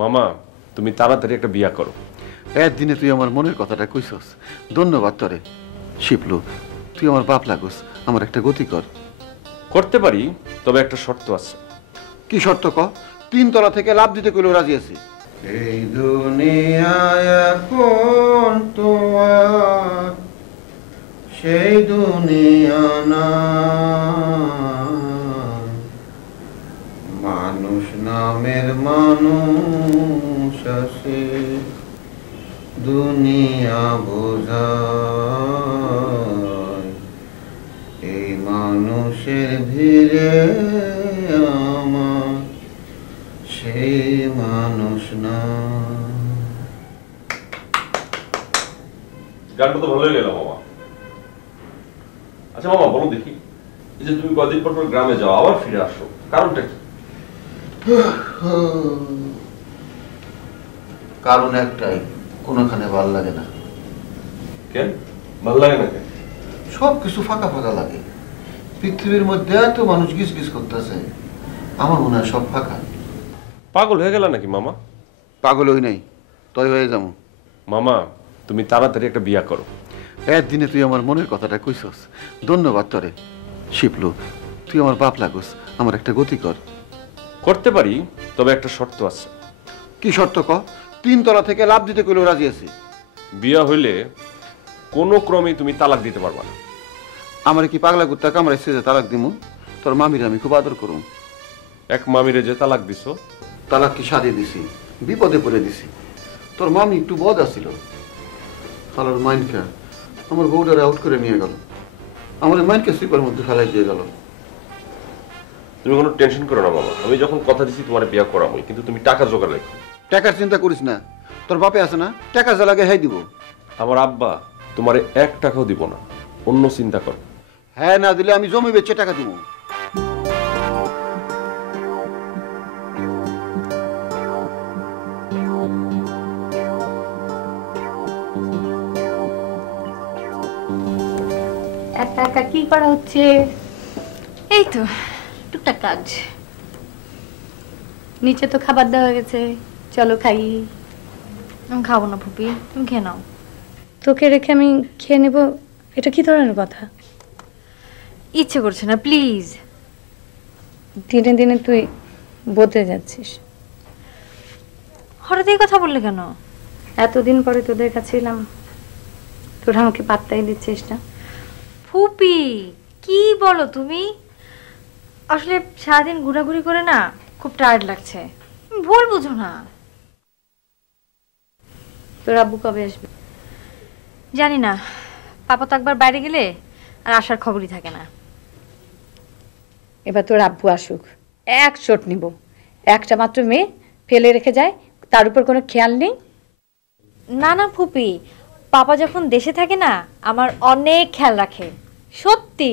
মামা তুমি তাড়াতাড়ি একটা বিয়া করো। একদিনে তুই আমার মনের কথাটা কইছস, ধন্যবাদ তোরে। শিপলু, তুই আমার বাপ লাগোস, আমার একটা গতি কর। করতে পারি, তবে একটা শর্ত আছে। কি শর্ত ক? 3 তলা থেকে লাভ দিতে কইলেও রাজি আছি। এই দুনিয়ায় এখন তোমার সেই দুনিয়া না, মানুষ নামের মানুষ আছে, দুনিয়া বোঝায় এই মানুষের ভিড়ে আমার সেই মানুষ না। গানটা তো ভালোই গেল মামা। আচ্ছা মামা বলো দেখি, এই যে তুমি কদিন পর পর গ্রামে যাও আবার ফিরে আসো, কারণটা কি? কারণ একটাই, কোনোখানে ভাল লাগে না। কেন ভালো লাগে না কেন? সব কিছু ফাঁকা ফাঁকা লাগে। পৃথিবীর মধ্যে এত মানুষ গিজ গিজ করতেছে, আমার মনে হয় সব ফাঁকা। পাগল হয়ে গেল নাকি মামা? পাগল হই নাই, তই হয়ে যাবো। মামা তুমি তাড়াতাড়ি একটা বিয়া করো। একদিনে তুই আমার মনের কথাটা কইছস, ধন্যবাদ তোরে। শিপলু, তুই আমার বাপ লাগোস, আমার একটা গতি কর। করতে পারি, তবে একটা শর্ত আছে। কি শর্ত ক? 3 তলা থেকে লাভ দিতে কইলেও রাজি আছি। বিয়া হইলে কোনো ক্রমেই তুমি তালাক দিতে পারবা না। আমার কি পাগলা কুত্তা কামড়াইছে যে তালাক দিমু? তোর মামির আমি খুব আদর করুম। এক মামিরে যে তালাক দিছো, তালাক কি সাদিয়ে দিছি, বিপদে পড়ে দিছি। তোর মামি একটু বদ আছিল, খালার মাইনকা আমার বউটারে আউট করে নিয়ে গেল, আমার মাইনকে স্লিপার মধ্যে ফেলাই দিয়ে গেল। তুমি কোনো টেনশন করো না মামা, আমি যখন কথা দিছি তোমার বিয়া করাবোই, কিন্তু তুমি টাকা জোগাড় রাখো। টাকার চিন্তা করিস না, তোর বাপে আছে না, টাকা যা লাগে হ্যাঁ দিব। আমার আব্বা তোমারে 1 টাকাও দিব না, অন্য চিন্তা করো। হ্যাঁ না দিলে আমি জমি বেচে টাকা দিব। একা একা কি করা হচ্ছে? এই তো টুকটাক কাজ। নিচে তো খাবার দেওয়া হয়ে গেছে, চলো খাই। আমি খাবো না ফুপি, তুমি খেয়ে নাও। তোকে রেখে আমি খেয়ে নেব, এটা কি ধরনের কথা? ইচ্ছে করছে না, প্লিজ। দিনে দিনে তুই বদলে যাচ্ছিস। হঠাৎ এই কথা বললে কেন? এতদিন পরে তোদের কাছে এলাম, তোরা আমাকে পাত্তাই দিচ্ছিস না। ফুপি কি বলো তুমি? আসলে সারাদিন ঘোরাঘুরি করে না খুব টায়ার্ড লাগছে, ভুল বুঝো না। তোর আব্বু কবে আসবে? জানি না, পাপা তো একবার বাইরে গেলে আর আসার খবরই থাকে না। এবার তোর আব্বু আসুক, এক চোট নিব। একটা মাত্র মেয়ে ফেলে রেখে যায়, তার উপর কোনো খেয়াল নেই। না না ফুপি, পাপা যখন দেশে থাকে না আমার অনেক খেয়াল রাখে, সত্যি।